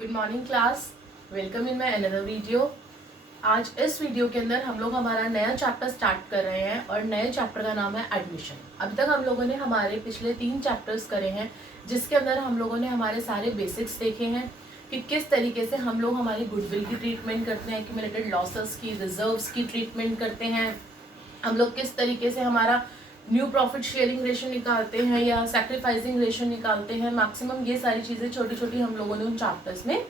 Good morning class, welcome in my another video. आज इस video के अंदर हम लोग हमारा नया चैप्टर स्टार्ट कर रहे हैं और नए चैप्टर का नाम है एडमिशन। अभी तक हम लोगों ने हमारे पिछले 3 चैप्टर्स करे हैं जिसके अंदर हम लोगों ने हमारे सारे बेसिक्स देखे हैं कि किस तरीके से हम लोग हमारी गुडविल की ट्रीटमेंट करते हैं, एक्यूमुलेटेड लॉसेस की, रिजर्व्स की ट्रीटमेंट करते हैं, हम लोग किस तरीके से हमारा न्यू प्रॉफिट शेयरिंग रेशो निकालते हैं या सैक्रिफाइसिंग रेशो निकालते हैं। मैक्सिमम ये सारी चीज़ें छोटी छोटी हम लोगों ने उन चैप्टर्स में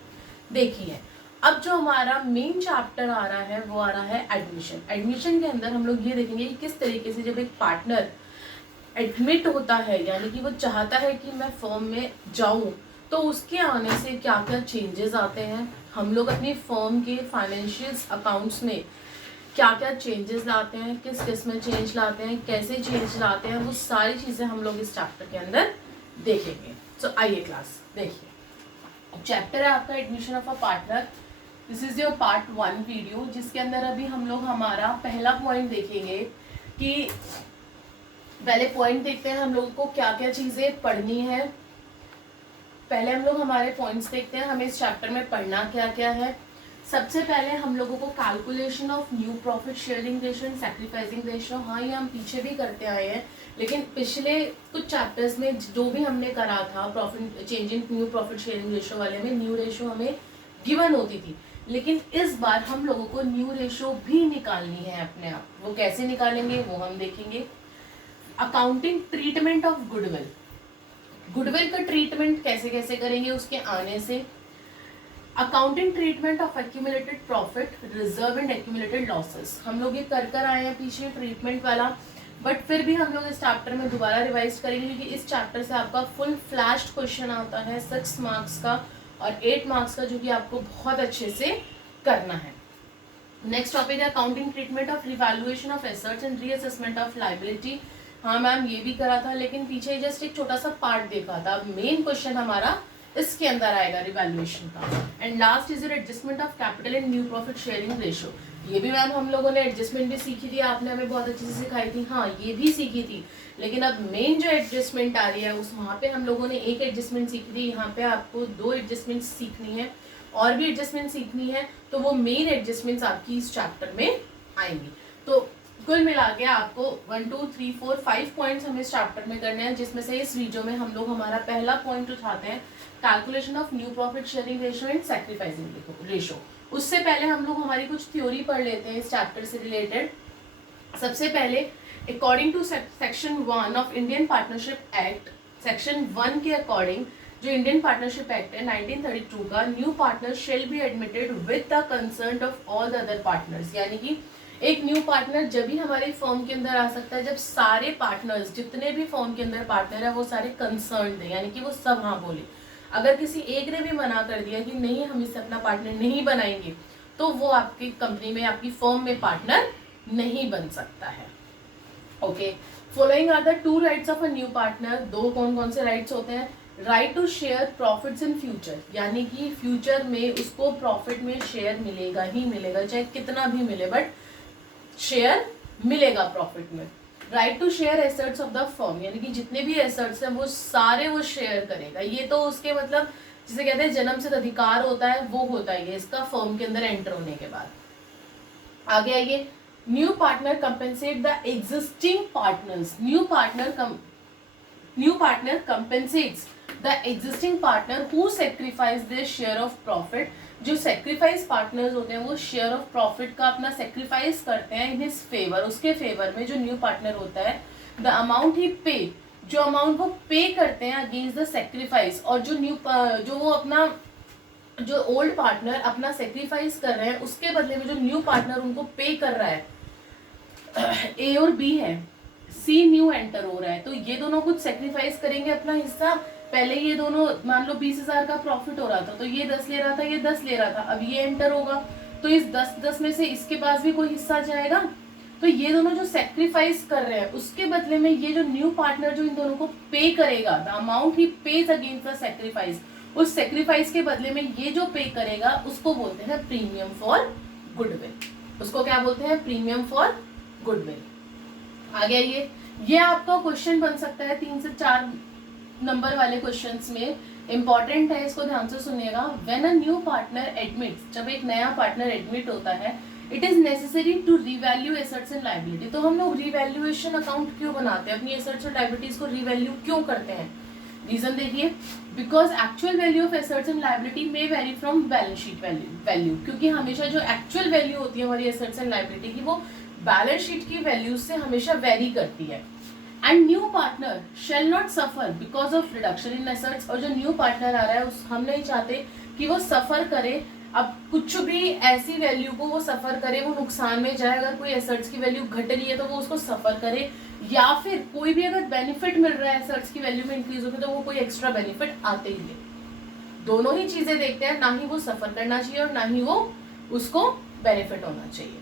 देखी है। अब जो हमारा मेन चैप्टर आ रहा है वो आ रहा है एडमिशन। एडमिशन के अंदर हम लोग ये देखेंगे कि किस तरीके से जब एक पार्टनर एडमिट होता है, यानी कि वो चाहता है कि मैं फर्म में जाऊं, तो उसके आने से क्या क्या चेंजेस आते हैं, हम लोग अपनी फर्म के फाइनेंशियल अकाउंट्स में क्या क्या चेंजेस लाते हैं, किस किस में चेंज लाते हैं, कैसे चेंज लाते हैं, वो सारी चीज़ें हम लोग इस चैप्टर के अंदर देखेंगे। सो आइए क्लास देखिए। चैप्टर है आपका admission of a partner. This is your part 1 video, जिसके अंदर अभी हम लोग हमारा पहला पॉइंट देखेंगे कि पहले पॉइंट देखते हैं हम लोगों को क्या क्या चीज़ें पढ़नी है। पहले हम लोग हमारे पॉइंट्स देखते हैं, हमें इस चैप्टर में पढ़ना क्या क्या है। सबसे पहले हम लोगों को calculation of new profit sharing ratio and sacrificing ratio, हाँ ये हम पीछे भी करते आए हैं, लेकिन पिछले कुछ चैप्टर्स में जो भी हमने करा था profit change in new profit sharing ratio वाले में न्यू रेशो हमें गिवन होती थी, लेकिन इस बार हम लोगों को न्यू रेशो भी निकालनी है अपने आप। वो कैसे निकालेंगे वो हम देखेंगे। Accounting treatment of goodwill, goodwill का ट्रीटमेंट कैसे कैसे करेंगे उसके आने से। Accounting treatment of accumulated profit, reserve and accumulated losses, हम लोग ये कर आए हैं पीछे ट्रीटमेंट वाला, बट फिर भी हम लोग इस चैप्टर में दोबारा रिवाइज करेंगे क्योंकि इस चैप्टर से आपका फुल फ्लैश्ड क्वेश्चन आता है 6 मार्क्स का और 8 मार्क्स का, जो कि आपको बहुत अच्छे से करना है। नेक्स्ट टॉपिक है accounting treatment of revaluation of assets and reassessment of liability. हाँ मैम ये भी करा था, लेकिन पीछे जस्ट एक छोटा सा पार्ट देखा था। मेन क्वेश्चन हमारा इसके अंदर आएगा रिवैल्यूएशन का। And last is your adjustment of capital and new profit sharing ratio. ये भी मैम हम लोगों ने एडजस्टमेंट भी सीखी थी, आपने हमें बहुत अच्छे से सिखाई थी, हाँ ये भी सीखी थी, लेकिन अब मेन जो एडजस्टमेंट आ रही है उस वहाँ पे हम लोगों ने एक एडजस्टमेंट सीखी थी, यहाँ पे आपको 2 एडजस्टमेंट सीखनी है और भी एडजस्टमेंट सीखनी है, तो वो मेन एडजस्टमेंट्स आपकी इस चैप्टर में आएंगी। तो कुल मिला के आपको 1 2 3 4 5 पॉइंट्स हमें इस चैप्टर में करने हैं, जिसमें से इस वीडियो में हम लोग हमारा पहला पॉइंट उठाते हैं calculation of new profit sharing ratio and sacrificing ratio. उससे पहले हम लोग हमारी कुछ थ्योरी पढ़ लेते हैं इस चैप्टर से रिलेटेड। सबसे पहले according to section 1 of Indian partnership act, section 1 के अकॉर्डिंग जो इंडियन पार्टनरशिप एक्ट है 1932 का, new partner shall be admitted with the concern of all the other partners, यानी कि एक न्यू पार्टनर जब भी हमारी फर्म के अंदर आ सकता है जब सारे पार्टनर्स, जितने भी फर्म के अंदर पार्टनर है वो सारे कंसर्न है, यानी कि वो सब हाँ बोले। अगर किसी एक ने भी मना कर दिया कि नहीं हम इससे अपना पार्टनर नहीं बनाएंगे, तो वो आपकी कंपनी में, आपकी फर्म में पार्टनर नहीं बन सकता है। Okay, following are the 2 rights of a new partner. 2 कौन कौन से राइट्स होते हैं? Right to share profits in future, यानी कि फ्यूचर में उसको प्रॉफिट में शेयर मिलेगा ही मिलेगा, चाहे कितना भी मिले बट शेयर मिलेगा प्रॉफिट में। Right to share assets of the firm, यानी कि जितने भी एसेट्स हैं वो सारे वो शेयर करेगा। ये तो उसके मतलब जिसे कहते हैं जन्म से अधिकार होता है, वो होता ही है इसका फर्म के अंदर एंटर होने के बाद। आगे आइए, new partner compensate the existing partners. New partner compensates the existing partner who sacrifice their share of profit. जो सेक्रीफाइस पार्टनर्स होते हैं वो शेयर ऑफ प्रॉफिट का अपना सेक्रीफाइस करते हैं इन हिज फेवर, उसके फेवर में जो न्यू पार्टनर होता है। द अमाउंट ही पे, जो अमाउंट वो पे करते हैं अगेंस्ट द सेक्रीफाइस, और जो वो अपना जो ओल्ड पार्टनर अपना सेक्रीफाइस कर रहे हैं उसके बदले में जो न्यू पार्टनर उनको पे कर रहा है, ए और बी है, सी न्यू एंटर हो रहा है, तो ये दोनों कुछ सेक्रीफाइस करेंगे अपना हिस्सा। पहले ये दोनों मान लो 20,000 का प्रॉफिट हो रहा था, तो ये 10 ले रहा था, ये 10 ले रहा था, अब ये एंटर होगा तो इस 10 में से इसके पास भी कोई हिस्सा जाएगा। तो ये दोनों जो सेक्रीफाइस कर रहे हैं उसके बदले में ये जो न्यू पार्टनर जो इन दोनों को पे करेगा, the amount he page against the sacrifice, उस सेक्रीफाइस के बदले में ये जो पे करेगा उसको बोलते हैं प्रीमियम फॉर गुडविल। उसको क्या बोलते हैं? Premium for goodwill. आगे आइए, ये आपका क्वेश्चन बन सकता है 3 से 4 नंबर वाले क्वेश्चंस में इंपॉर्टेंट है, इसको ध्यान से सुनिएगा। When a new partner admits, जब एक नया पार्टनर एडमिट होता है, it is necessary to revalue assets and liability. तो हम लोग रिवैल्यूएशन अकाउंट क्यों बनाते हैं, अपनी एसेट्स और लायबिलिटीज को रिवैल्यू क्यों करते हैं? रीजन देखिए, because actual value of assets and liability may very from balance sheet value, क्योंकि हमेशा जो एक्चुअल वैल्यू होती है हमारी एसेट्स एंड लायबिलिटी की, वो बैलेंस शीट की वैल्यू से हमेशा वेरी करती है। And new partner shall not suffer because of reduction in assets. और जो न्यू पार्टनर आ रहा है उस हम नहीं चाहते कि वो सफर करे, अब कुछ भी ऐसी वैल्यू को वो सफर करे, वो नुकसान में जाए। अगर कोई एसेट्स की वैल्यू घट रही है तो वो उसको सफर करे, या फिर कोई भी अगर बेनिफिट मिल रहा है एसेट्स की वैल्यू में इंक्रीज होकर, तो वो कोई एक्स्ट्रा बेनिफिट आते ही है। दोनों ही चीजें देखते हैं, ना ही वो सफर करना चाहिए और ना ही वो उसको बेनिफिट होना चाहिए।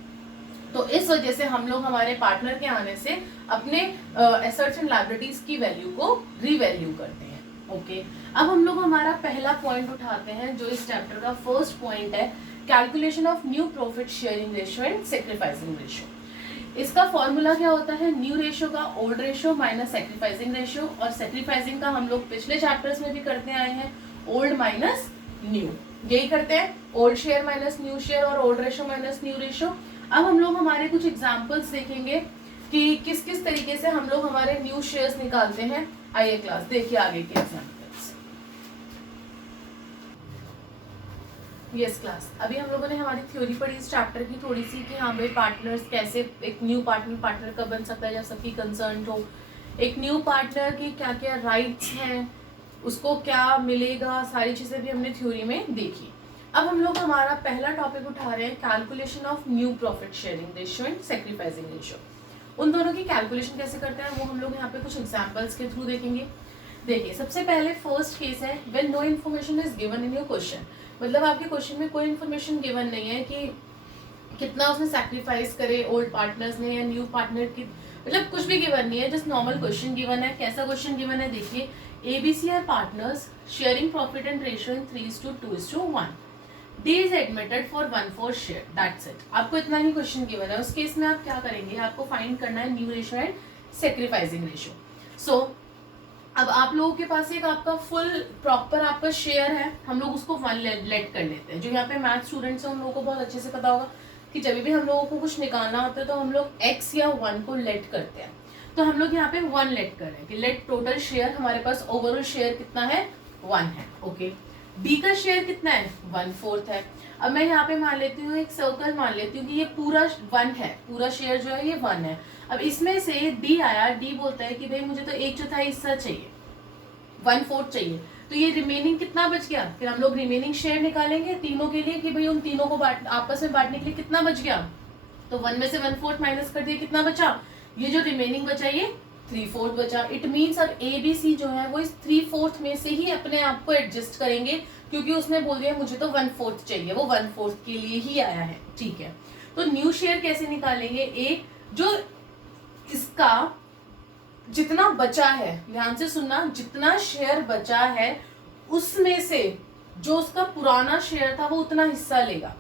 तो इस वजह से हम लोग हमारे पार्टनर के आने से अपने एसेट्स एंड लायबिलिटीज की वैल्यू को रीवैल्यू करते हैं। ओके, अब हम लोग हमारा पहला पॉइंट उठाते हैं जो इस चैप्टर का फर्स्ट पॉइंट है, calculation of new profit sharing ratio and sacrificing ratio. इसका फॉर्मूला क्या होता है? न्यू रेशियो का old ratio minus sacrificing ratio, और सैक्रिफाइसिंग का हम लोग पिछले चैप्टर्स में भी करते आए हैं, ओल्ड माइनस न्यू। यही करते हैं, old share minus new share और old ratio minus new ratio. अब हम लोग हमारे कुछ एग्जाम्पल्स देखेंगे कि किस किस तरीके से हम लोग हमारे न्यू शेयर्स निकालते हैं। आइए क्लास देखिए आगे के एग्जाम्पल्स। यस क्लास, अभी हम लोगों ने हमारी थ्योरी पढ़ी इस चैप्टर की थोड़ी सी कि हाँ भाई पार्टनर्स कैसे, एक न्यू पार्टनर कब बन सकता है जब सबकी कंसर्न हो, एक न्यू पार्टनर की क्या क्या राइट्स हैं, उसको क्या मिलेगा, सारी चीजें भी हमने थ्योरी में देखी। अब हम लोग हमारा पहला टॉपिक उठा रहे हैं, calculation of new profit sharing ratio and sacrificing ratio. उन दोनों की कैलकुलेशन कैसे करते हैं वो हम लोग यहाँ पे कुछ एग्जांपल्स के थ्रू देखेंगे। देखिए, सबसे पहले फर्स्ट केस है when no information is given in your question. मतलब आपके क्वेश्चन में कोई इन्फॉर्मेशन गिवन नहीं है कि कितना उसने सैक्रिफाइस करे ओल्ड पार्टनर्स ने या न्यू पार्टनर की, मतलब कुछ भी गिवन नहीं है, जस्ट नॉर्मल क्वेश्चन गिवन है। कैसा क्वेश्चन गिवन है देखिए, ABC are partners sharing profit and ratio in 3:2:1, D is admitted for 1/4 share, that's it। आपको इतना ही क्वेश्चन गिवन है। उस केस में आप क्या करेंगे, आपको फाइंड करना है new ratio and sacrificing ratio. So अब आप लोगों के पास एक आपका फुल प्रॉपर आपका शेयर है, हम लोग उसको 1 लेट कर लेते हैं। जो यहाँ पे मैथ स्टूडेंट्स हैं उन लोगों को बहुत अच्छे से पता होगा कि जब भी हम लोगों को कुछ निकालना होता है तो हम लोग x या 1 को लेट करते हैं। तो हम लोग यहाँ पे 1 लेट कर रहे हैं कि लेट टोटल शेयर, हमारे पास ओवरऑल शेयर कितना है, 1 है। ओके, B का शेयर कितना है, 1/4 है। अब मैं यहाँ पे मान लेती हूँ, एक सर्कल मान लेती हूँ कि ये पूरा 1 है, पूरा शेयर जो है ये 1 है। अब इसमें से D आया, D बोलता है कि भाई मुझे तो 1/4 हिस्सा चाहिए, 1/4 चाहिए। तो ये रिमेनिंग कितना बच गया, फिर हम लोग रिमेनिंग शेयर निकालेंगे तीनों के लिए कि भाई उन तीनों को आपस में बांटने के लिए कितना बच गया। तो 1 में से 1/4 माइनस कर दिया, कितना बचा, ये जो रिमेनिंग बचा ये 3/4 बचा। इट मीन्स अब ABC जो है वो इस 3/4 में से ही अपने आप को एडजस्ट करेंगे, क्योंकि उसने बोल दिया मुझे तो 1/4 चाहिए, वो 1/4 के लिए ही आया है। ठीक है, तो न्यू शेयर कैसे निकालेंगे, एक जो इसका जितना बचा है, ध्यान से सुनना, जितना शेयर बचा है उसमें से जो उसका पुराना शेयर था वो उतना हिस्सा लेगा।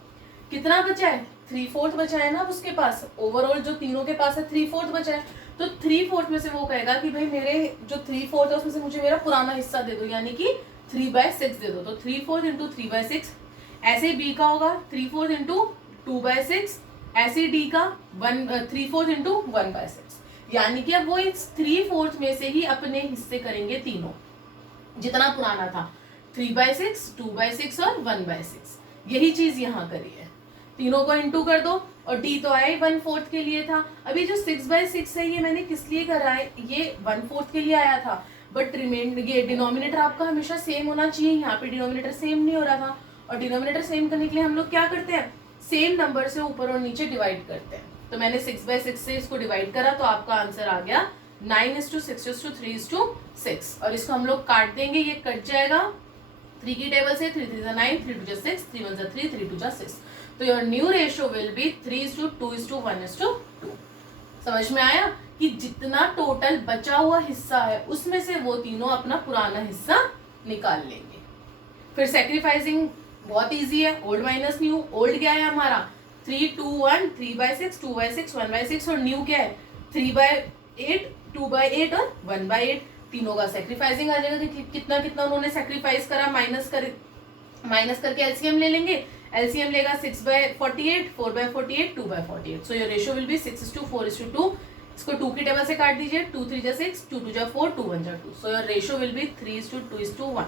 कितना बचा है, 3/4 बचा है ना उसके पास, ओवरऑल जो तीनों के पास है 3/4 बचा है। तो 3/4 में से वो कहेगा कि भाई मेरे जो 3/4 है उसमें से मुझे मेरा पुराना हिस्सा दे दो, यानी कि 3/6 दे दो। तो 3/4 इंटू 3/6, ऐसे B का होगा 3/4 इंटू 2/6, ऐसे D का 3/4 इंटू 1/6, यानी कि अब वो इस 3/4 में से ही अपने हिस्से करेंगे तीनों, जितना पुराना था 3/6, 2/6 और 1/6। यही चीज यहाँ करी है, तीनों को इंटू कर दो, और D तो आया ही 1/4 के लिए था। अभी जो 6/6 है ये मैंने किस लिए करा है, ये 1/4 के लिए आया था, बट ये डिनोमिनेटर आपका हमेशा सेम होना चाहिए। यहाँ पे डिनोमिनेटर सेम नहीं हो रहा था, और डिनोमिनेटर सेम करने के लिए हम लोग क्या करते हैं, सेम नंबर से ऊपर और नीचे डिवाइड करते हैं। तो मैंने 6/6 से इसको डिवाइड करा, तो आपका आंसर आ गया 9:6:3:6, और इसको हम लोग काट देंगे, ये कट जाएगा 3 की टेबल से, 3 3 9, 3 2 6, 3 1 3, 3 2 6। तो your new ratio will be 3:2:1:2। समझ में आया कि जितना टोटल बचा हुआ हिस्सा है उसमें से वो तीनों अपना पुराना हिस्सा निकाल लेंगे। फिर सैक्रिफाइसिंग बहुत इजी है, ओल्ड माइनस न्यू। ओल्ड क्या है हमारा 3 2 1, 3/6, 2/6, 1/6, और न्यू क्या है 3/8, 2/8 और 1/8। तीनों का सेक्रीफाइसिंग आ जाएगा कि कितना कितना उन्होंने सेक्रीफाइस करा, माइनस करके एलसीएम ले लेंगे। एलसीएम लेगा 6/48, 4/48, 2/48। So your ratio will be 6:4:2। इसको 2 की टेबल से काट दीजिए, 2 3 जा 6, 2 2 जा 4, 2 1 जा 2। So your ratio will be 3:2:1।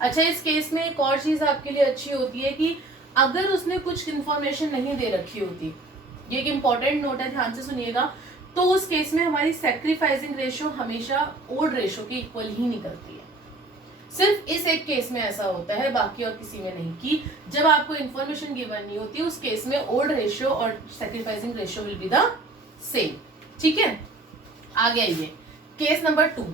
अच्छा, इस केस में एक और चीज आपके लिए अच्छी होती है कि अगर उसने कुछ इन्फॉर्मेशन नहीं दे रखी होती, ये एक इंपॉर्टेंट नोट है, ध्यान से सुनिएगा, तो उस केस में हमारी सेक्रीफाइसिंग रेशियो हमेशा ओड रेशियो के इक्वल ही निकलती है। सिर्फ इस एक केस में ऐसा होता है, बाकी और किसी में नहीं, कि जब आपको इन्फॉर्मेशन गिवन नहीं होती उस केस में ओड रेशियो और sacrificing ratio will be the same. ठीक है, आगे आइए केस नंबर 2।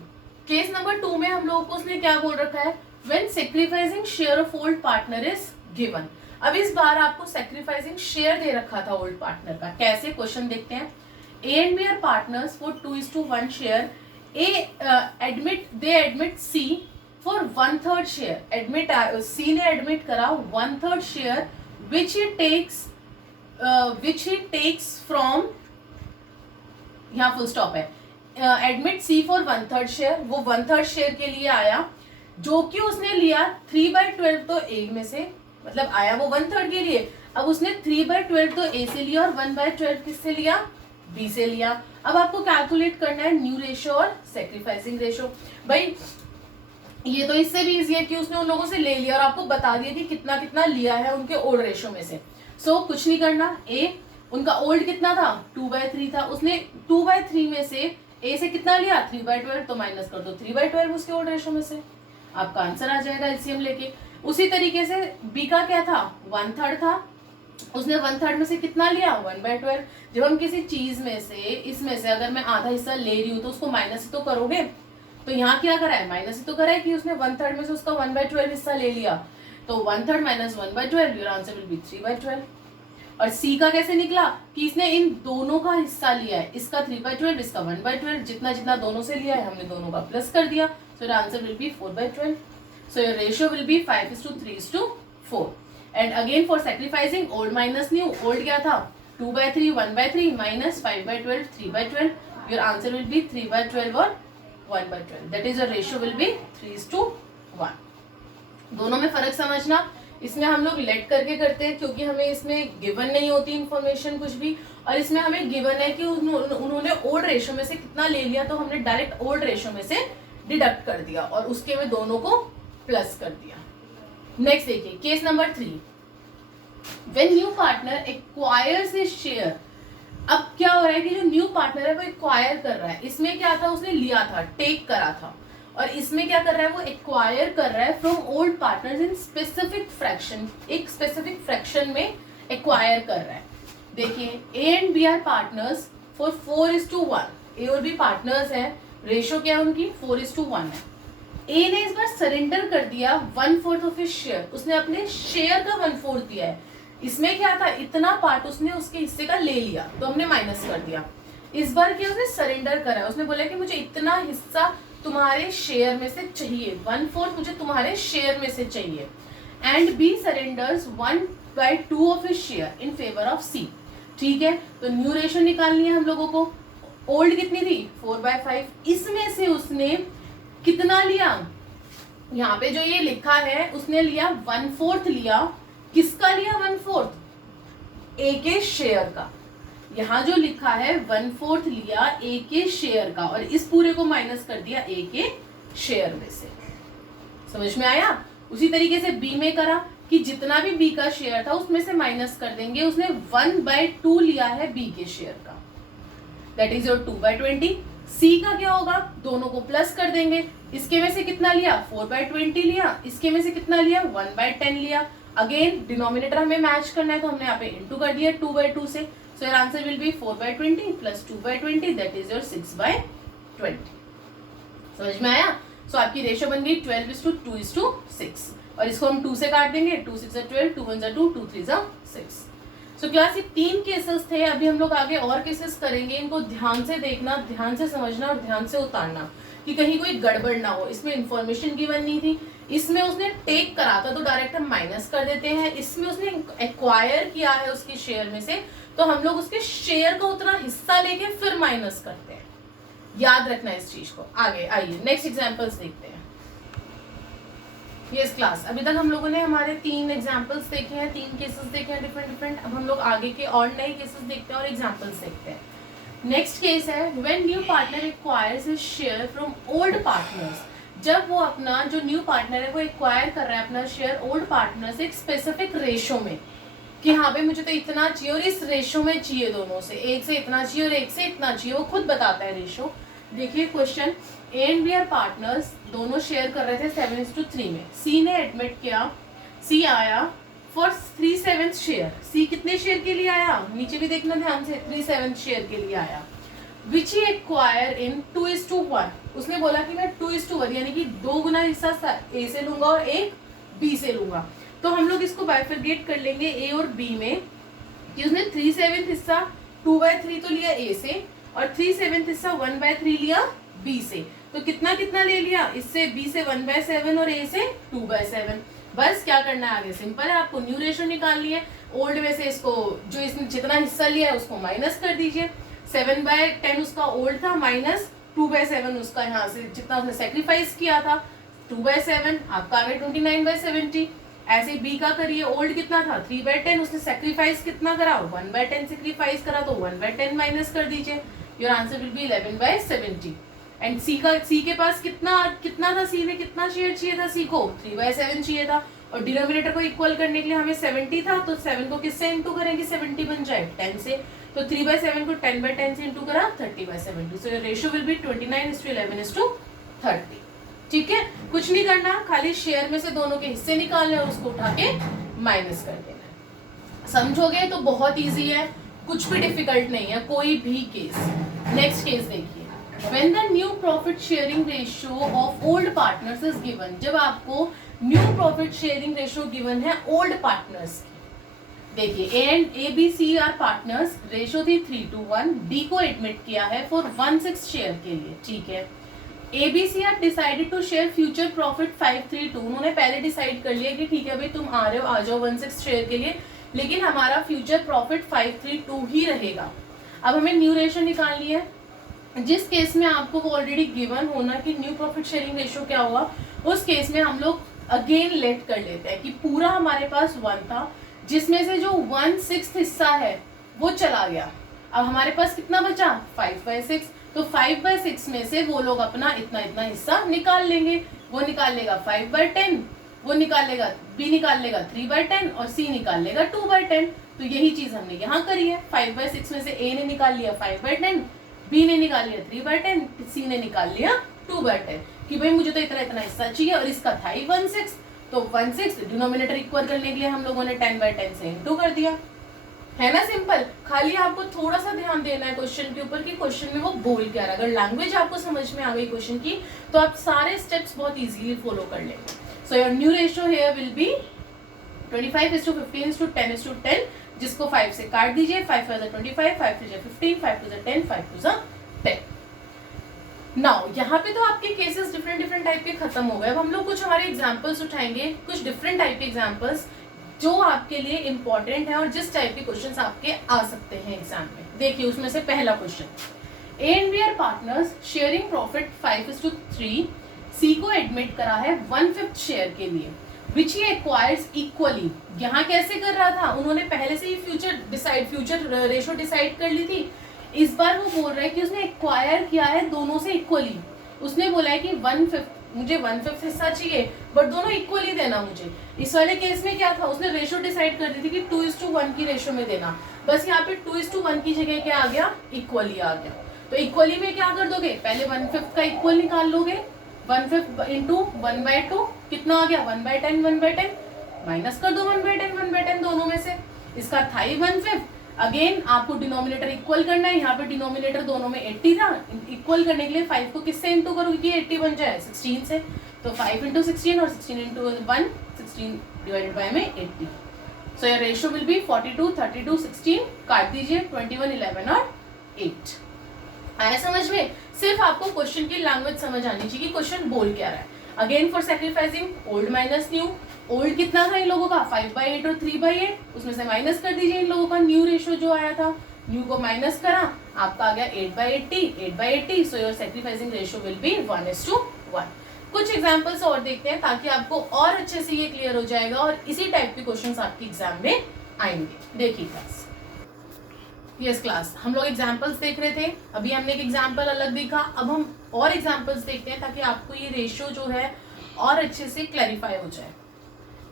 केस नंबर 2 में हम लोगों को उसने क्या बोल रखा है, when sacrificing share of old partner is given. अब इस बार आपको सेक्रीफाइसिंग शेयर दे रखा था ओल्ड पार्टनर का, कैसे, क्वेश्चन देखते हैं। A and B are partners for 2:1 share. They admit C for 1/3 share. C ने admit करा 1/3 share which he takes from, यहाँ full stop है, admit C for 1/3 share, वो 1/3 share के लिए आया, जो कि उसने लिया 3/12 तो A में से, मतलब आया वो 1/3 के लिए, अब उसने 3/12 तो A से लिया और 1/12 किससे लिया, B से लिया। अब आपको कैलकुलेट करना है न्यू रेशियो और सेक्रीफाइसिंग रेशियो। भाई ये तो इससे भी इजी है कि उसने उन लोगों से ले लिया और आपको बता दिया कि कितना कितना लिया है उनके ओल्ड रेशियो में से। सो कुछ नहीं करना, A उनका ओल्ड कितना था, 2/3 था, उसने 2/3 में से A से कितना लिया, 3/12, तो माइनस कर दो 3/12 उसके ओल्ड रेशियो में से, आपका आंसर आ जाएगा एलसीएम लेके। उसी तरीके से B का क्या था, 1/3 था, उसने 1/3 में से कितना लिया, 1/12। जब हम किसी चीज में से, इसमें से अगर मैं आधा हिस्सा ले रही हूँ तो उसको माइनस ही तो करोगे, तो यहाँ क्या करा है, माइनस ही तो करा है कि उसने 1/3 में से उसका 1/12 हिस्सा ले लिया, तो 1/3 minus 1/12, your answer will B 3/12। और C का कैसे निकला कि इसने इन दोनों का हिस्सा लिया है, इसका 3/12, इसका 1/12, जितना जितना दोनों से लिया है हमने दोनों का प्लस कर दिया, so your answer will B 4/12। So your ratio will be 5:3:4। And again for sacrificing old minus new, old क्या था, 2/3, 1/3 minus 5/12, 3/12, your answer will B 3/12 और 1/12, that is your ratio will be 3:1। दोनों में फर्क समझना, इसमें हम लोग लेट करके करते हैं क्योंकि हमें इसमें गिवन नहीं होती इन्फॉर्मेशन कुछ भी, और इसमें हमें गिवन है कि उन्होंने ओल्ड रेशियो में से कितना ले लिया, तो हमने डायरेक्ट ओल्ड रेशियो में से डिडक्ट कर दिया और उसके में दोनों को प्लस कर दिया। नेक्स्ट देखिए case number 3, when new partner acquires his share. अब क्या हो रहा है कि जो न्यू पार्टनर है वो एक्वायर कर रहा है, इसमें क्या था, उसने लिया था, टेक करा था, और इसमें क्या कर रहा है, वो एक्वायर कर रहा है from old partners in specific fraction, एक स्पेसिफिक फ्रैक्शन में एक्वायर कर रहा है। देखिए A and B are partners for 4:1, A और B पार्टनर्स हैं, रेशियो क्या है उनकी, 4:1 है। A ने इस बार सरेंडर कर दिया 1/4 ऑफ हिज शेयर, उसने अपने शेयर का 1/4 दिया है। इसमें क्या था, इतना पार्ट उसने उसके हिस्से का ले लिया तो हमने माइनस कर दिया। इस बार क्या उसने सरेंडर करा है, उसने बोला कि मुझे इतना हिस्सा तुम्हारे शेयर में से चाहिए, 1/4 मुझे तुम्हारे शेयर में से चाहिए। And B surrenders 1/2 of his share in favour of C। ठीक है, तो न्यू रेशियो निकालनी है हम लोगों को। ओल्ड कितनी थी, 4/5, इसमें से उसने कितना लिया, यहाँ पे जो ये लिखा है उसने लिया 1/4 लिया, किसका लिया 1/4, A के शेयर का। यहाँ जो लिखा है 1/4 लिया A के शेयर का और इस पूरे को माइनस कर दिया A के शेयर में से। समझ में आया। उसी तरीके से B में करा कि जितना भी B का शेयर था उसमें से माइनस कर देंगे, उसने 1/2 लिया है B के शेयर का, दैट इज योर 2/20। C का क्या होगा, दोनों को प्लस कर देंगे, इसके में से कितना लिया, 4/20 लिया, इसके में से कितना लिया, 1/10 लिया। अगेन डिनोमिनेटर हमें मैच करना है तो हमने यहाँ पे इंटू कर दिया 2/2 से, so your answer will B 4/20 plus 2/20, that is your 6/20। समझ में आया। सो आपकी रेशियो बन गई 12:2:6 और इसको हम 2 से काट देंगे, 2 6 12, 2 1 2, 2 3 6। सो क्लास ये 3 केसेस थे, अभी हम लोग आगे और केसेस करेंगे, इनको ध्यान से देखना, ध्यान से समझना और ध्यान से उतारना कि कहीं कोई गड़बड़ ना हो। इसमें इंफॉर्मेशन गिवन नहीं थी, इसमें उसने टेक करा था तो डायरेक्ट हम माइनस कर देते हैं, इसमें उसने एक्वायर किया है उसके शेयर में से तो हम लोग उसके शेयर का उतना हिस्सा लेके फिर माइनस करते हैं। याद रखना इस चीज को। आगे आइए नेक्स्ट एग्जांपल्स देखते हैं। यस क्लास, अभी तक हम लोगों ने हमारे 3 एग्जांपल्स देखे हैं, 3 केसेस देखे हैं डिफरेंट। अब हम लोग आगे के और नए केसेस देखते हैं और एग्जांपल्स देखते हैं। नेक्स्ट केस है when new partner acquires his share from old partners. जब वो अपना जो न्यू पार्टनर है वो एक्वायर कर रहा है अपना शेयर ओल्ड पार्टनर से एक स्पेसिफिक रेशो में, कि हाँ भाई मुझे तो इतना चाहिए और इस रेशो में चाहिए, दोनों से, एक से इतना चाहिए और एक से इतना चाहिए, वो खुद बताता है रेशो। देखिए question, A and B are partners, दोनों शेयर कर रहे थे 7:3 में। सी ने एडमिट किया, सी आया फॉर 3/7 शेयर। सी कितने शेयर के लिए आया, नीचे भी देखना ध्यान से, 3/7 शेयर के लिए आया। विच ही एक्वायर इन 2:1। उसने बोला कि मैं 2:1 यानी कि 2 गुना हिस्सा ए से लूंगा और 1 बी से लूंगा। तो हम लोग इसको बाइफरगेट कर लेंगे ए और बी में, कि उसने 3/7 हिस्सा 2/3 तो लिया ए से और 3/7 हिस्सा 1/3 लिया बी से। तो कितना कितना ले लिया, इससे बी से 1/7 और ए से 2/7। बस क्या करना है आगे, सिंपल है, आपको न्यू रेशो निकालनी है। ओल्ड में से इसको जो इसने जितना हिस्सा लिया है उसको माइनस कर दीजिए। 7/10 उसका ओल्ड था माइनस 2/7 उसका यहाँ से जितना उसने सेक्रीफाइस किया था 2/7, आपका आ गया 29/70। ऐसे बी का करिए, ओल्ड कितना था 3/10, उसने सेक्रीफाइस कितना करा 1/10 सेक्रीफाइस करा, तो 1/10 माइनस कर दीजिए। Your answer will be 11/70। And C के पास कितना था, सी ने कितना शेयर चाहिए था, सी को 3/7 चाहिए था, और डिनोमिनेटर को इक्वल करने के लिए हमें 70 था, तो 7 को किससे इंटू करेंगे, 70 बन जाए 10 से, तो 3/7 को 10/10 से इंटू करा 30/70। So ratio will be 29:11:30। ठीक है, कुछ नहीं करना, खाली शेयर में से दोनों के हिस्से निकालने और उसको उठा के माइनस कर देना है। समझोगे तो बहुत इजी है, कुछ भी डिफिकल्ट नहीं है कोई भी केस। नेक्स्ट केस देखिए, when the new profit sharing ratio of old partners is given। जब आपको new profit sharing ratio given है old partners की। देखिए A and A B C are partners, ratio थी 3:1, D को एडमिट किया है फॉर 1/6 शेयर के लिए। ठीक है, A B C are decided to share future profit 532। उन्होंने पहले डिसाइड कर लिया कि ठीक है भाई तुम आ रहे हो, आ जाओ 1/6 शेयर के लिए, लेकिन हमारा फ्यूचर प्रॉफिट 532 ही रहेगा। अब हमें न्यू रेशियो निकालनी है। जिस केस में आपको वो ऑलरेडी गिवन होना कि न्यू प्रॉफिट शेयरिंग रेशियो क्या होगा, उस केस में हम लोग अगेन लेट कर लेते हैं कि पूरा हमारे पास 1 था, जिसमें से जो 1/6 हिस्सा है वो चला गया। अब हमारे पास कितना बचा 5/6, तो 5/6 में से वो लोग अपना इतना इतना हिस्सा निकाल लेंगे। वो निकाल लेगा 5/10, वो निकाल लेगा बी निकाल लेगा 3/10 और सी निकाल लेगा 2/10। तो यही चीज हमने यहाँ करी है। 5/6 में से ए ने निकाल लिया 5/10, बी ने निकाल लिया 3/10, सी ने निकाल लिया 2/10, कि भाई मुझे तो इतना इतना हिस्सा चाहिए और इसका था ही 1/6, तो 1/6 डिनोमिनेटर इक्वल करने के लिए हम लोगों ने 10/10 से इंटू कर दिया। है ना सिंपल। खाली आपको थोड़ा सा ध्यान देना है क्वेश्चन के ऊपर कि क्वेश्चन में वो बोल क्या रहा है। अगर लैंग्वेज आपको समझ में आ गई क्वेश्चन की तो आप सारे स्टेप्स बहुत इजीली फॉलो कर लेंगे। So your new ratio here will be 25:15:10:10, जिसको 5 से काट दीजिए। 5 5 25, 5 3 15, 5 2 10, 5 2 10। नाउ यहाँ पे तो आपके केसेस डिफरेंट टाइप के खत्म हो गए। अब हम लोग कुछ हमारे एग्जांपल्स उठाएंगे, कुछ डिफरेंट टाइप के एग्जांपल्स जो आपके लिए इंपॉर्टेंट है और जिस टाइप के क्वेश्चंस आपके आ सकते हैं एग्जाम में। देखिए उसमें से पहला question, A and B are partners sharing profit 5:3। C को एडमिट करा है 1/5 शेयर के लिए, विच ही एक्वायर्स इक्वली। यहाँ कैसे कर रहा था, उन्होंने पहले से ही फ्यूचर रेशो डिसाइड कर ली थी। इस बार वो बोल रहा है कि उसने एक्वायर किया है दोनों से इक्वली। उसने बोला है कि 1/5 मुझे 1/5 हिस्सा चाहिए बट दोनों इक्वली देना मुझे। इस वाले केस में क्या था, उसने रेशो डिसाइड कर दी थी कि 2:1 की रेशो में देना। बस यहाँ पे 2:1 की जगह क्या आ गया, इक्वली आ गया। तो इक्वली में क्या कर दोगे, पहले 1/5 का इक्वल निकाल लोगे। 1/5 इंटू 1/2 कितना आ गया 1/10, 1/10 माइनस कर दो 1/10 दोनों में से। इसका था ही 1/5। अगेन आपको डिनोमिनेटर इक्वल करना है। यहाँ पे डिनोमिनेटर दोनों में 80 था, इक्वल करने के लिए 5 को किससे इंटू करोगे कि 80 बन जाए 16 से। तो 5 इंटू 16 और 16 इंटू 1, 16 डिवाइडेड बाय में 80। So your ratio will be 42, 32, 16 काट दीजिए 21, 11 और 8। आया समझ में। सिर्फ आपको क्वेश्चन की लैंग्वेज समझ आनी चाहिए कि क्वेश्चन बोल क्या रहा है। Again for sacrificing old minus new. Old कितना था इन लोगों का 5/8 और 3/8, उसमें से माइनस कर दीजिए इन लोगों का न्यू रेशियो जो आया था न्यू को माइनस करा, आपका आ गया 8/80, so your sacrificing ratio will be 1:1। कुछ एग्जांपल्स और देखते हैं ताकि आपको और अच्छे से ये क्लियर हो जाएगा और इसी टाइप के क्वेश्चंस आपके एग्जाम में आएंगे। देखिए क्लास, यस क्लास, हम लोग एग्जांपल्स देख रहे थे, अभी हमने एक एग्जांपल अलग देखा, अब हम और एग्जांपल्स देखते हैं ताकि आपको ये रेशियो जो है और अच्छे से क्लैरिफाई हो जाए।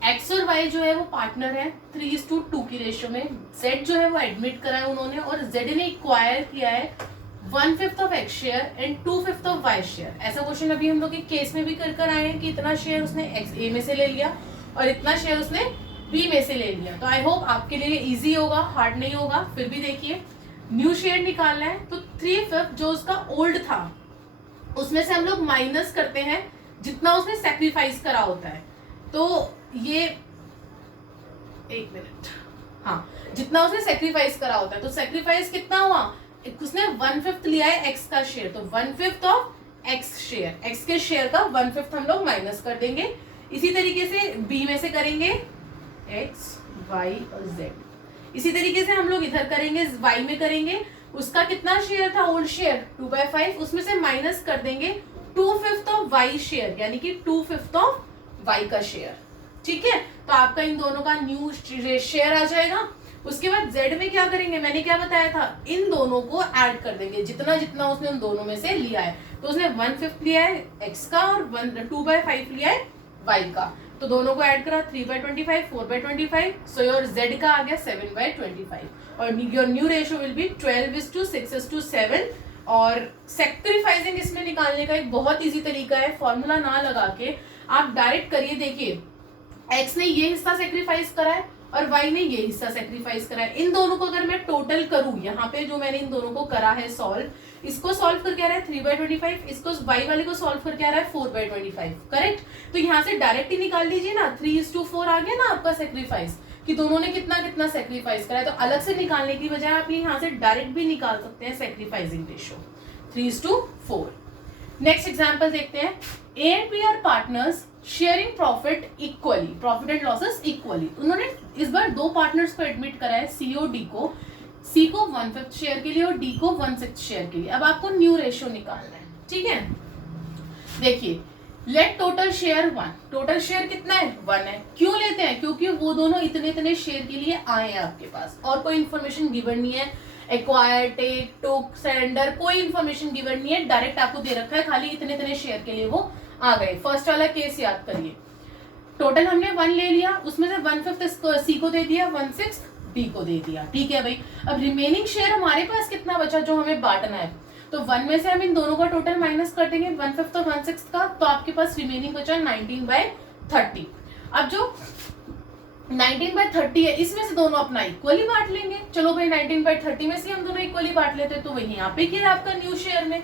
एक्स और वाई जो है वो पार्टनर है 3:2 की रेशियो में। जेड जो है वो एडमिट करा है उन्होंने और जेड ने एक्वायर किया है 1/5 of X share and 2/5 of Y share. ऐसा क्वेश्चन अभी हम लोग के केस में भी कर आए हैं कि इतना शेयर उसने एक्स ए में से ले लिया और इतना शेयर उसने बी में से ले लिया। तो आई होप आपके लिए इजी होगा, हार्ड नहीं होगा। फिर भी देखिए, न्यू शेयर निकालना है तो 3/5 जो उसका ओल्ड था उसमें से हम लोग माइनस करते हैं जितना उसने सेक्रीफाइस करा होता है। तो ये एक मिनट, हाँ, जितना उसने सेक्रीफाइस करा होता है, तो सेक्रीफाइस कितना हुआ, उसने 1/5 लिया है एक्स का शेयर, तो 1/5 ऑफ एक्स शेयर, एक्स के शेयर का 1/5 हम लोग माइनस कर देंगे। इसी तरीके से बी में से करेंगे एक्स वाई और जेड। इसी तरीके से हम लोग इधर करेंगे, वाई में करेंगे, उसका कितना शेयर था ओल्ड शेयर 2/5, उसमें से माइनस कर देंगे 2/5 ऑफ वाई शेयर, यानी कि 2/5 ऑफ वाई का शेयर। ठीक है, तो आपका इन दोनों का न्यू शेयर आ जाएगा। उसके बाद z में क्या करेंगे, मैंने क्या बताया था, इन दोनों को ऐड कर देंगे, जितना जितना उसने उन दोनों में से लिया है। तो उसने 1/5 लिया है x का और 2/5 लिया है y का, तो दोनों को ऐड करा 3/25, 4/25, सो योर z का आ गया 7/25 और your new ratio will be 12:6:7। और सेक्रीफाइसिंग इसमें निकालने का एक बहुत इजी तरीका है, फॉर्मूला ना लगा के आप डायरेक्ट करिए। देखिए, x ने ये हिस्सा सेक्रीफाइस करा है और y ने ये हिस्सा सेक्रीफाइस करा है। इन दोनों को अगर मैं टोटल करूं, यहाँ पे जो मैंने इन दोनों को करा है सॉल्व, इसको सॉल्व करके आ रहा है 3/25, इसको y वाले को सॉल्व करके आ रहा है 4/25, करेक्ट। तो यहाँ से डायरेक्ट ही निकाल लीजिए ना, 3:4 आ गया ना आपका सेक्रीफाइस, कि दोनों ने कितना कितना सेक्रीफाइस करा है। तो अलग से निकालने की बजाय आप यहाँ से डायरेक्ट भी निकाल सकते हैं सेक्रीफाइसिंग रेशियो 3:4। नेक्स्ट एग्जाम्पल देखते हैं। A and B are partners sharing profit equally, profit and losses equally. उन्होंने इस बार दो पार्टनर्स को एडमिट करा है, सी और डी को, सी को 1/5 शेयर के लिए और डी को 1/6 शेयर के लिए। अब आपको न्यू रेशियो निकालना है, ठीक है। देखिए, let total share 1, total share कितना है 1 है। क्यों लेते हैं, क्योंकि वो दोनों इतने इतने शेयर के लिए आए हैं आपके पास और कोई इन्फॉर्मेशन गिवन नहीं है, एक्वायर, टेक, टुक, सरेंडर, कोई इन्फॉर्मेशन गिवन नहीं है, डायरेक्ट आपको दे रखा है, खाली इतने इतने शेयर के लिए वो आ गए। फर्स्ट वाला केस याद करिए, टोटल हमने 1 ले लिया, उसमें से 1/5 सी को दे दिया, 1/6 डी को दे दिया, ठीक है भाई। अब रिमेनिंग शेयर हमारे पास कितना बचा जो हमें बांटना है, तो 1 में से हम इन दोनों का टोटल माइनस कर देंगे 1/5 और 1/6 का, तो आपके पास रिमेनिंग बचा 19/30। अब जो 19/30 है इसमें से दोनों अपना इक्वली बांट लेंगे। चलो भाई 19/30 में से हम दोनों इक्वली बांट लेते, तो वही यहाँ पे किया आपका न्यू शेयर में।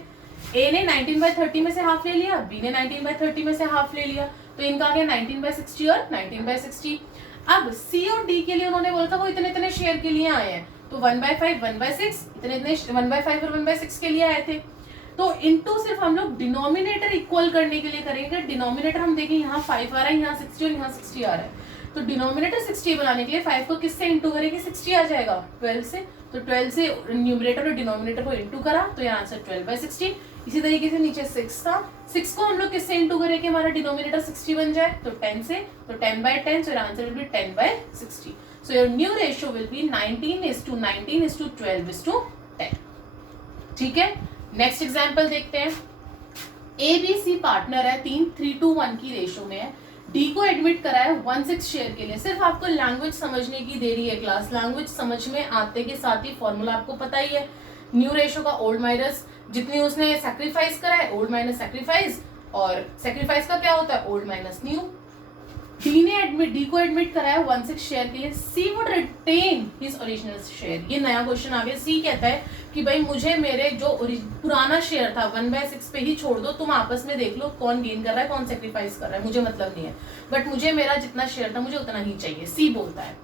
ए ने 19/30 में से हाफ ले लिया, बी ने 19/30 में से हाफ ले लिया, तो इनका आ गया 19/60 और 19/60। अब सी और डी के लिए उन्होंने बोला था वो इतने इतने शेयर के लिए आए हैं, तो 1/5 1/6 इतने इतने 1/5 और 1/6 के लिए आए थे। तो इनटू सिर्फ हम लोग डिनोमिनेटर इक्वल करने के लिए करेंगे। डिनोमिनेटर हम देखें, यहाँ 5 आ रहा है, यहाँ 60 और यहाँ 60 आ रहा है, तो डिनोमिनेटर 60 बनाने के लिए 5 को किससे इंटू करेंगे, 60 आ जाएगा 12 से, तो 12 से न्यूमरेटर और डिनोमिनेटर को इंटू करा, तो यहाँ आंसर 12/60। इसी तरीके से नीचे 6 था, 6 को हम लोग किससे इंटू करें कि हमारा डिनोमिनेटर 60 बन जाए, तो 10 से, तो 10/10, so your answer will be 10/60. So your new ratio will be 19:19:12:10. ठीक है, नेक्स्ट एग्जाम्पल देखते हैं। ए बी सी पार्टनर है, 3:1 की रेशियो में है, डी को एडमिट करा है 1/6 शेयर के लिए। सिर्फ आपको लैंग्वेज समझने की देरी है क्लास, लैंग्वेज समझ में आते के साथ ही फॉर्मूला आपको पता ही है। न्यू रेशियो का ओल्ड माइनस जितनी उसने सैक्रिफाइस करा है, ओल्ड माइनस सैक्रिफाइस, और सैक्रिफाइस का क्या होता है, ओल्ड माइनस न्यू। डी को एडमिट करा है 1/6 शेयर के लिए, C would retain his original share. ये नया क्वेश्चन आ गया। सी कहता है कि भाई मुझे मेरे जो पुराना शेयर था 1/6 पे ही छोड़ दो, तुम आपस में देख लो कौन गेन कर रहा है कौन सेक्रीफाइस कर रहा है, मुझे मतलब नहीं है, बट मुझे मेरा जितना शेयर था मुझे उतना ही चाहिए, सी बोलता है।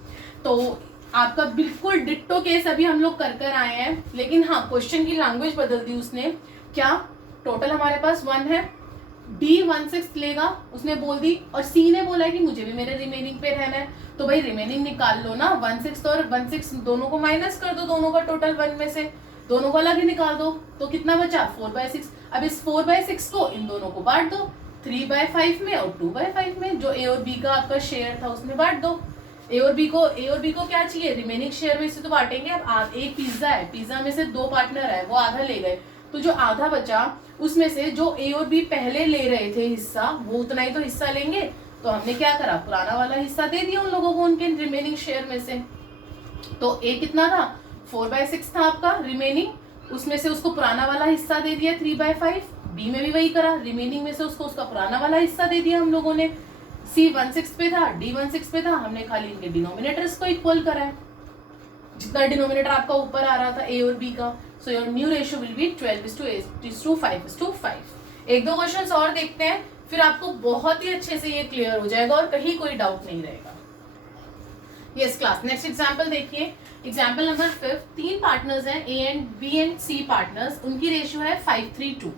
तो आपका बिल्कुल डिट्टो केस अभी हम लोग कर आए हैं, लेकिन हाँ क्वेश्चन की लैंग्वेज बदल दी उसने। क्या, टोटल हमारे पास 1 है, डी 1/6 लेगा, उसने बोल दी, और सी ने बोला है कि मुझे भी मेरे रिमेनिंग पे रहना है, तो भाई रिमेनिंग निकाल लो ना, 1/6 और 1/6 दोनों को माइनस कर दो, दोनों का टोटल 1 में से, दोनों को अलग ही निकाल दो, तो कितना बचा 4/6। अब इस 4/6 को इन दोनों को बांट दो, 3/5 में और 2/5 में, जो ए और बी का आपका शेयर था उसमें बांट दो। ए और बी को क्या चाहिए, रिमेनिंग शेयर में से तो बांटेंगे। अब एक पिज्जा है, पिज्जा में से 2 पार्टनर है, वो आधा ले गए, तो जो आधा बचा उसमें से जो ए और बी पहले ले रहे थे हिस्सा, वो उतना ही तो हिस्सा लेंगे। तो हमने क्या करा, पुराना वाला हिस्सा दे दिया उन लोगों को उनके रिमेनिंग शेयर में से। तो ए कितना था, 4/6 था आपका रिमेनिंग, उसमें से उसको पुराना वाला हिस्सा दे दिया 3/5। बी में भी वही करा, रिमेनिंग में से उसको उसका पुराना वाला हिस्सा दे दिया हम लोगों ने। सी 1/6 पे था, डी 1/6 पे था, हमने खाली इनके डिनोमिनेटर्स को इक्वल करा है, जितना डिनोमिनेटर आपका ऊपर आ रहा था ए और बी का। So your new ratio will be 12:8:5:5। एक दो क्वेश्चंस और देखते हैं, फिर आपको बहुत ही अच्छे से ये क्लियर हो जाएगा और कहीं कोई डाउट नहीं रहेगा। यस क्लास, नेक्स्ट एग्जांपल देखिए, एग्जांपल नंबर 5। 3 पार्टनर्स हैं, A and B and C partners, उनकी रेशियो है 5:3:2।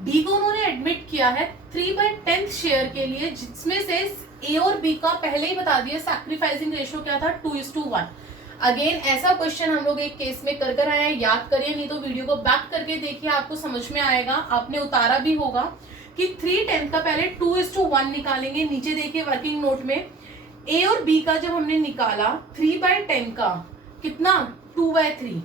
डी को उन्होंने एडमिट किया है 3/10 शेयर के लिए, जिसमें से ए और बी का पहले ही बता दिया सैक्रिफाइसिंग रेशियो क्या था, 2:1। अगेन ऐसा क्वेश्चन हम लोग एक केस में कर आए हैं, याद करिए, नहीं तो वीडियो को बैक करके देखिए, आपको समझ में आएगा, आपने उतारा भी होगा कि 3/10 का पहले 2:1 निकालेंगे। नीचे देखिए वर्किंग नोट में, ए और बी का जब हमने निकाला 3/10 का कितना, 2/3,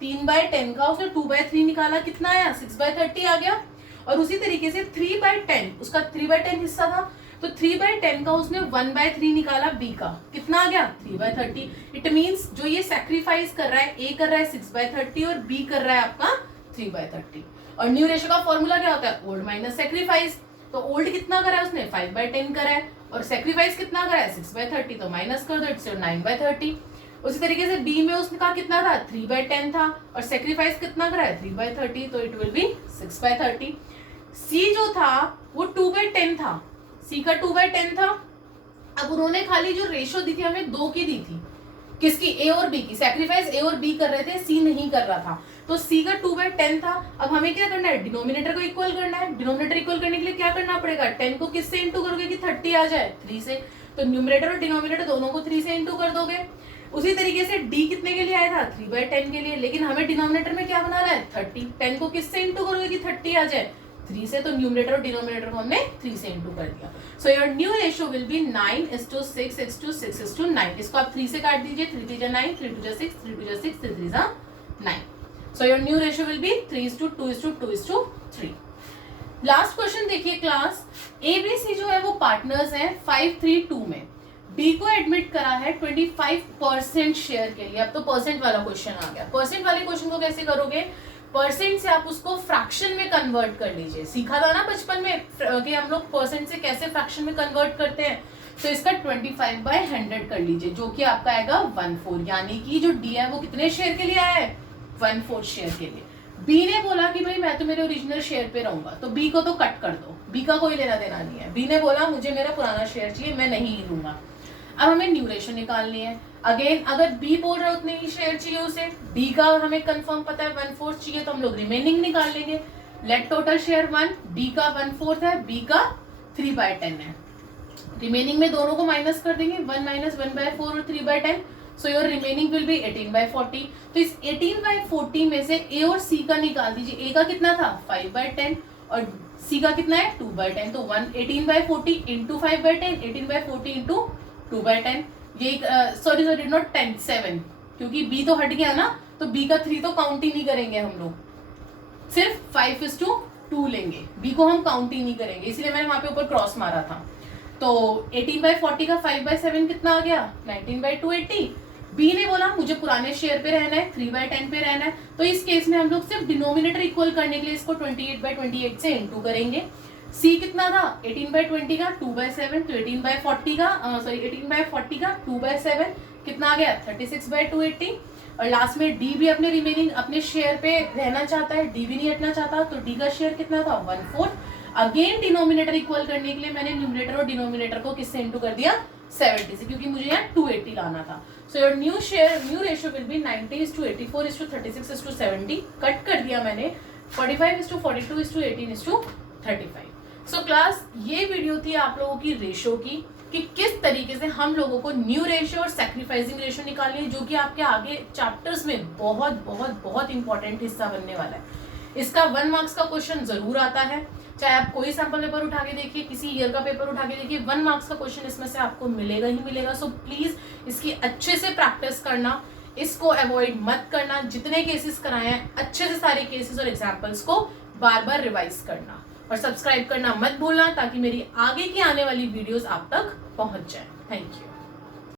3/10 का उसने 2/3 निकाला, कितना आया 6/30 आ गया। और उसी तरीके से 3/10 उसका 3/10 हिस्सा था, तो 3/10 का उसने 1/3 निकाला बी का, कितना आ गया 3/30। इट मींस जो ये सैक्रिफाइस कर रहा है, ए कर रहा है 6/30 और बी कर रहा है आपका 3/30। और न्यू रेशियो का फॉर्मूला क्या होता है, ओल्ड माइनस सैक्रिफाइस। तो ओल्ड कितना करा है उसने 5/10 करा है, और सैक्रिफाइस कितना करा है 6/30, तो माइनस कर दो, इट्स 9/30। उसी तरीके से बी में उसने कहा कितना था 3/10 था, और सैक्रिफाइस कितना करा है 3/30, तो इट विल बी 6/30। सी जो था वो 2/10 था, सी का 2/10 था। अब उन्होंने खाली जो रेशियो दी थी हमें 2 की दी थी, किसकी, ए और बी की। सैक्रिफाइस ए और बी कर रहे थे, सी नहीं कर रहा था, तो सी का 2/10 था। अब हमें क्या करना है, डिनोमिनेटर को इक्वल करना है। डिनोमिनेटर इक्वल करने के लिए क्या करना पड़ेगा, 10 को किससे इंटू करोगे कि 30 आ जाए, 3 से। तो न्यूमरेटर और डिनोमिनेटर दोनों को 3 से इंटू कर दोगे। उसी तरीके से डी कितने के लिए आया था 3/10 के लिए, लेकिन हमें डिनोमिनेटर में क्या बनाना है 30। 10 को किससे इंटू करोगे कि 30 आ जाए, 3 से। तो न्यूमरेटर और डिनोमिनेटर को हमने 3 से इंटू कर दिया। So your new ratio will be 9:6:6:9। इसको आप 3 से काट दीजिए, 3 3 9, 3 2 6, 3 2 6, 3 3 9। So your new ratio will be 3:2:2:3। Last question देखिए क्लास, एबीसी जो है वो पार्टनर्स हैं 5:3:2 में। बी को एडमिट करा है 25% शेयर के लिए। अब तो परसेंट वाला क्वेश्चन आ गया। परसेंट वाले क्वेश्चन को कैसे करोगे, परसेंट से आप उसको फ्रैक्शन में कन्वर्ट कर लीजिए। सीखा था ना बचपन में कि हम लोग परसेंट से कैसे फ्रैक्शन में कन्वर्ट करते हैं। तो इसका 25/100 कर लीजिए, जो कि आपका आएगा 1/4, यानी कि जो डी है वो कितने शेयर के लिए आया है 1/4 शेयर के लिए। बी ने बोला कि भाई मैं तो मेरे ओरिजिनल शेयर पे रहूंगा, तो बी को तो कट कर दो, बी का कोई लेना देना नहीं है। बी ने बोला मुझे मेरा पुराना शेयर चाहिए, मैं नहीं लूंगा। अब हमें न्यू रेशियो निकालनी है। अगेन अगर बी बोल रहा है उतने ही शेयर चाहिए उसे, डी का हमें कंफर्म पता है 1/4 चाहिए, तो हम लोग रिमेनिंग निकाल लेंगे। लेट टोटल शेयर 1, डी का 1/4 है, बी का 3/10 है। रिमेनिंग में दोनों को माइनस कर देंगे, 1 - 1/4 और 3/10। So your remaining will be 18/40। तो इस 18/40 में से ए और सी का निकाल दीजिए। ए का कितना था 5/10 और सी का कितना है 2/10। तो 18/40 इंटू 5/10, 18/40 इंटू 2/10। ये सॉरी नॉट 10, 7, क्योंकि बी तो हट गया ना, तो बी का 3 तो काउंट ही नहीं करेंगे हम लोग, सिर्फ 5:2 लेंगे। बी को हम काउंट ही नहीं करेंगे, इसलिए मैंने वहां पे ऊपर क्रॉस मारा था। तो 18/40 का 5/7 कितना आ गया 19/280। बी ने बोला मुझे पुराने शेयर पे रहना है, 3/10 पे रहना है, तो इस केस में हम लोग सिर्फ डिनोमिनेटर इक्वल करने के लिए इसको 28/28 से इंटू करेंगे। सी कितना था 18/20 का 2/7, तो 18/40 का 18/40 का 2/7 कितना आ गया 36/280। और लास्ट में डी भी अपने रिमेनिंग अपने शेयर पे रहना चाहता है, डी भी नहीं हटना चाहता, तो डी का शेयर कितना था 1/4। अगेन डिनोमिनेटर इक्वल करने के लिए मैंने न्यूमरेटर और डिनोमिनेटर को किससे इंटू कर दिया 70 से, क्योंकि मुझे यहाँ 280 लाना था। So your new ratio will be 90:84:36:70। Cut कर दिया मैंने 45:42:18:35। सो क्लास, ये वीडियो थी आप लोगों की रेशो की, कि किस तरीके से हम लोगों को न्यू रेशो और सैक्रिफाइसिंग रेशो निकालनी है, जो कि आपके आगे चैप्टर्स में बहुत बहुत बहुत इंपॉर्टेंट हिस्सा बनने वाला है। इसका 1 मार्क्स का क्वेश्चन जरूर आता है, चाहे आप कोई सैंपल पेपर उठा के देखिए, किसी ईयर का पेपर उठा के देखिए, 1 मार्क्स का क्वेश्चन इसमें से आपको मिलेगा ही मिलेगा। सो प्लीज इसकी अच्छे से प्रैक्टिस करना, इसको अवॉइड मत करना। जितने केसेस कराए हैं अच्छे से सारे केसेस और एग्जाम्पल्स को बार बार रिवाइज करना, और सब्सक्राइब करना मत भूलना, ताकि मेरी आगे की आने वाली वीडियोस आप तक पहुंच जाए। Thank you.